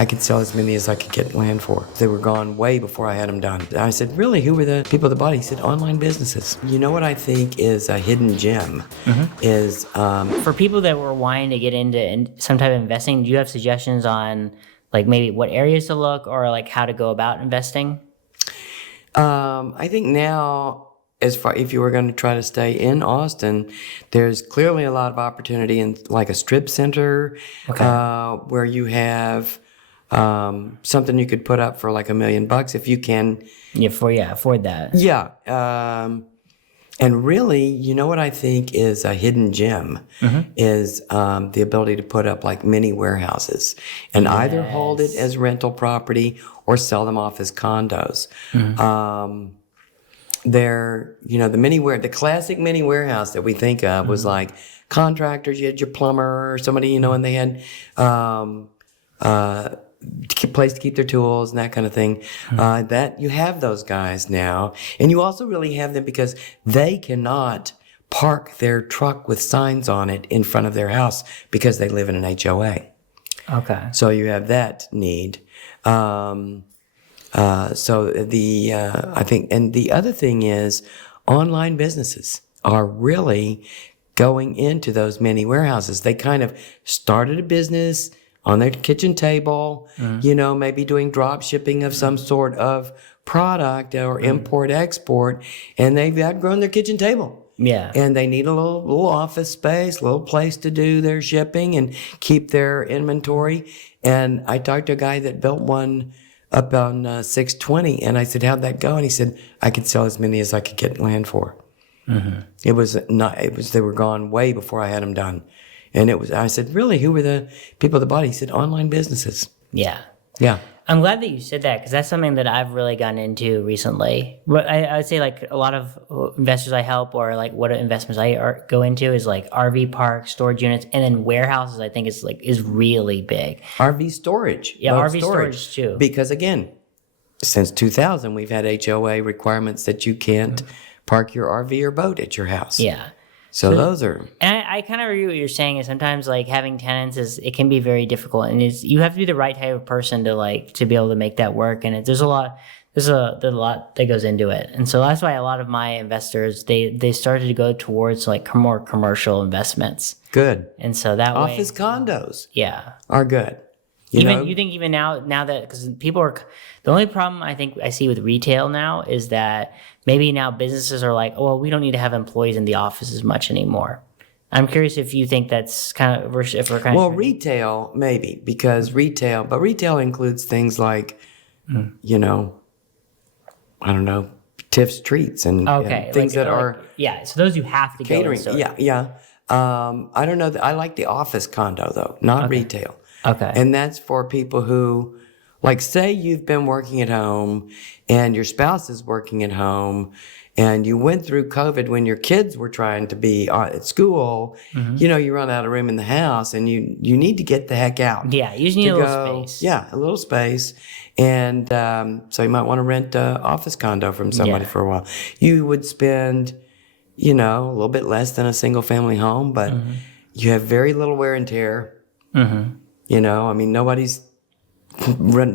I could sell as many as I could get land for. They were gone way before I had them done. I said, really, who were the people that bought it? He said, online businesses. You know what I think is a hidden gem is... For people that were wanting to get into some type of investing, do you have suggestions on like maybe what areas to look or like how to go about investing? I think now, as far if you were going to try to stay in Austin, there's clearly a lot of opportunity in like a strip center, where you have something you could put up for like $1 million if you can. Afford that. Yeah. And really, you know what I think is a hidden gem is the ability to put up like mini warehouses and either hold it as rental property or sell them off as condos. The classic mini warehouse that we think of was like contractors. You had your plumber or somebody, and they had place to keep their tools and that kind of thing. That you have those guys now, and you also really have them because they cannot park their truck with signs on it in front of their house because they live in an HOA. Okay. So you have that need. I think, and the other thing is online businesses are really going into those mini warehouses. They kind of started a business on their kitchen table, maybe doing drop shipping of some sort of product or import export, and they've outgrown their kitchen table. Yeah. And they need a little office space, a little place to do their shipping and keep their inventory. And I talked to a guy that built one up on 620, and I said, how'd that go? And he said, I could sell as many as I could get land for. They were gone way before I had them done. And I said, really, who were the people that bought it? He said, online businesses. Yeah. Yeah. I'm glad that you said that because that's something that I've really gotten into recently. But I would say like a lot of investors I help or like what investments I go into is like RV parks, storage units, and then warehouses. I think is really big. RV storage. Yeah, RV storage too. Because again, since 2000, we've had HOA requirements that you can't park your RV or boat at your house. Yeah. So those are... And I kind of agree with what you're saying is sometimes like having tenants it can be very difficult and you have to be the right type of person to be able to make that work. And there's a lot that goes into it. And so that's why a lot of my investors, they started to go towards like more commercial investments. Good. And so that way... Office condos. Yeah. Are good. You think even now that, because people are, the only problem I think I see with retail now is that maybe now businesses are like, oh, well, we don't need to have employees in the office as much anymore. I'm curious if you think that's kind of, if we're kind of. Well, retail, maybe, because retail includes things like, I don't know, Tiff's treats and things that are. Yeah, so those you have to catering. Go in. Yeah. I don't know. I like the office condo, though, not retail. Okay. And that's for people who, like, say you've been working at home and your spouse is working at home and you went through COVID when your kids were trying to be at school, you run out of room in the house and you need to get the heck out. Yeah, you just need a little space. Yeah, a little space. And so you might want to rent an office condo from somebody for a while. You would spend, a little bit less than a single family home, but you have very little wear and tear. Nobody's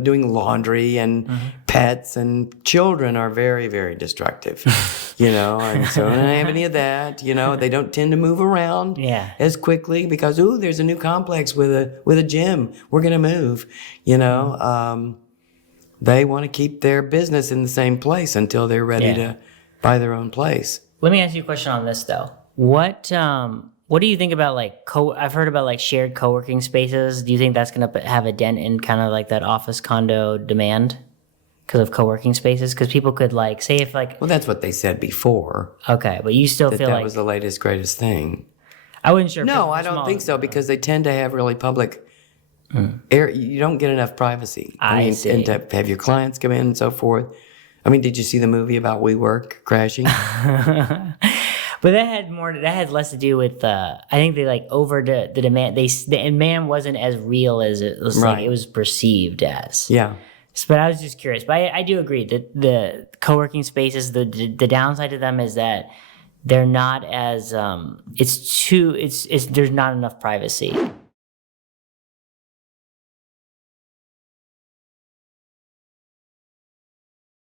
doing laundry and pets and children are very, very destructive, and so I don't have any of that, they don't tend to move around as quickly because, there's a new complex with a gym. We're going to move, they want to keep their business in the same place until they're ready to buy their own place. Let me ask you a question on this though. What do you think about I've heard about like shared co-working spaces. Do you think that's going to have a dent in kind of like that office condo demand because of co-working spaces? Because people could say if well, that's what they said before. Okay, but you still feel that was the latest, greatest thing. I wasn't sure. No, I don't think so because they tend to have really public air. You don't get enough privacy. I see. And to have your clients come in and so forth. Did you see the movie about WeWork crashing? But that had less to do with I think they over the demand. The demand wasn't as real as it was it was perceived as. Yeah. But I was just curious. But I do agree that the co-working spaces, the downside to them is that they're not as there's not enough privacy.